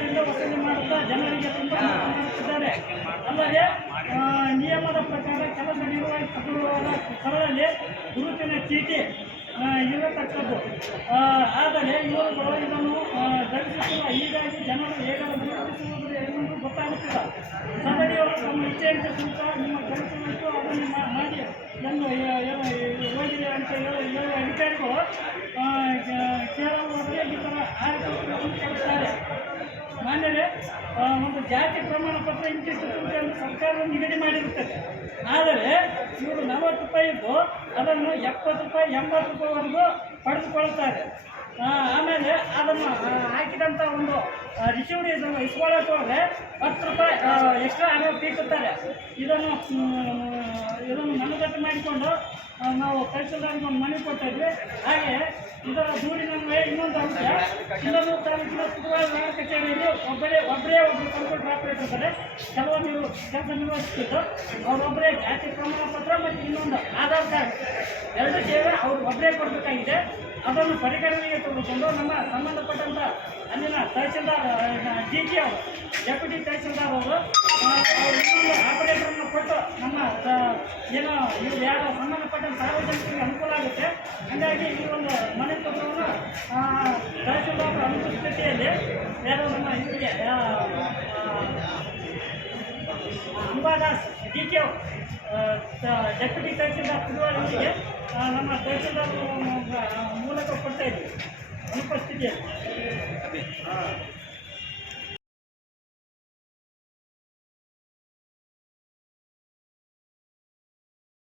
ಗ್ರಾಹಕರಿಂದ ವಸೂಲಿ ಮಾಡುತ್ತಾ ಜನರಿಗೆ ತುಂಬ ಮಾಡುತ್ತಿದ್ದಾರೆ ಅಲ್ಲದೆ ನಿಯಮದ ಪ್ರಕಾರ ಕೆಲಸ ನಿರ್ವಹಿಸುತ್ತಿರುವವರ ಸ್ಥಳದಲ್ಲಿ ಗುರುತಿನ ಚೀಟಿ ಇರತಕ್ಕದ್ದು. ಆದರೆ ಇವರುಗಳು ಇದನ್ನು ಧರಿಸುತ್ತಿಲ್ಲ. ಹೀಗಾಗಿ ಜನರು ಹೇಗಾದರೂ ಗುರುತಿಸುವುದು ಎನ್ನುವುದು ಗೊತ್ತಾಗುತ್ತಿಲ್ಲ. ಸದರಿಯವರು ತಮ್ಮ ಇಚ್ಛೆಯಂತೆ ಶುಲ್ಕ ನಿಮ್ಮ ಕೆಲಸವಿಟ್ಟು ಅದನ್ನು ಮಾಡಿ ಎಂದು ಏ- ಹೋಗಿದೆ ಅಂತ ಹೇಳಿ ಅಧಿಕಾರಿಗಳು ಒಂದು ಜಾತಿ ಪ್ರಮಾಣ ಪತ್ರ ಇಂತಿಷ್ಟು ಸರ್ಕಾರ ನಿಗದಿ ಮಾಡಿರುತ್ತದೆ ಆದರೆ, ಇವರು ನಲವತ್ತು ರೂಪಾಯಿ ಇದ್ದು ಅದನ್ನು ಎಪ್ಪತ್ತು ರೂಪಾಯಿ, ಎಂಬತ್ತು ರೂಪಾಯಿವರೆಗೂ ಪಡೆದುಕೊಳ್ತಾರೆ ಆಮೇಲೆ ಅದನ್ನು ಹಾಕಿದಂಥ ಒಂದು ರಿಸೀವ್ಡ್ ಇದನ್ನು ಇಸ್ಕೊಳ್ಳೋಕೆ ಹೋದರೆ ಹತ್ತು ರೂಪಾಯಿ ಎಕ್ಸ್ಟ್ರಾ ಹಣ ಬೀಸುತ್ತಾರೆ ಇದನ್ನು ಇದನ್ನು ಮನದಟ್ಟು ಮಾಡಿಕೊಂಡು ನಾವು ತಹಸೀಲ್ದಾರ್ಗೆ ಒಂದು ಕೊಟ್ಟಿದ್ವಿ ಹಾಗೆ ಇದರ ದೂರಿನ ಮೇಲೆ ಇನ್ನೊಂದು ಅಂಶ ಇನ್ನೊಂದು ತಾಲೂಕಿನ ಕುಟುಂಬ ನಗರ ಕಚೇರಿಯಲ್ಲಿ ಒಬ್ಬರೇ ಒಬ್ಬರೇ ಒಬ್ಬರು ಕಂಪ್ಯೂಟರ್ ಆಪರೇಟರ್ ಇದ್ದಾರೆ. ಕೆಲವೊಂದು ಕೆಲಸ ನಿರ್ವಹಿಸ್ತಿದ್ದು ಅವರೊಬ್ಬರೇ ಜಾತಿ ಪ್ರಮಾಣ ಪತ್ರ ಮತ್ತು ಇನ್ನೊಂದು ಆಧಾರ್ ಕಾರ್ಡ್. ಎರಡು ಸೇವೆ ಅವ್ರು ಒಬ್ಬರೇ ಕೊಡಬೇಕಾಗಿದೆ. ಅದನ್ನು ಪರಿಗಣನೆಗೆ ತೆಗೆದುಕೊಂಡು ನಮ್ಮ ಸಂಬಂಧಪಟ್ಟಂಥ ಅಲ್ಲಿನ ತಹಸೀಲ್ದಾರ್ ಡಿ ಜಿ ಅವರು, ಡೆಪ್ಯೂಟಿ ತಹಸೀಲ್ದಾರ್ ಅವರು ಇನ್ನೊಂದು ಆಪರೇಟರ್ನ ಕೊಟ್ಟು ನಮ್ಮ ಏನು ಇವ್ರು ಯಾರು ಸಂಬಂಧಪಟ್ಟ ಸಾರ್ವಜನಿಕರಿಗೆ ಅನುಕೂಲ ಆಗುತ್ತೆ. ಹಾಗಾಗಿ ಈ ಒಂದು ಮನೆ ತಹಸೀಲ್ದಾರ್ ಅನುಪಸ್ಥಿತಿಯಲ್ಲಿ ಯಾರು ನಮ್ಮ ಹಿಂದೆ Ambadas D K deputy tahsildar ಕುರುವಾರಿಗೆ ನಮ್ಮ ತಹಸೀಲ್ದಾರ್ ಮೂಲಕ ಕೊಡ್ತಾ ಇದ್ದೀವಿ ಅನುಪಸ್ಥಿತಿಯಲ್ಲಿ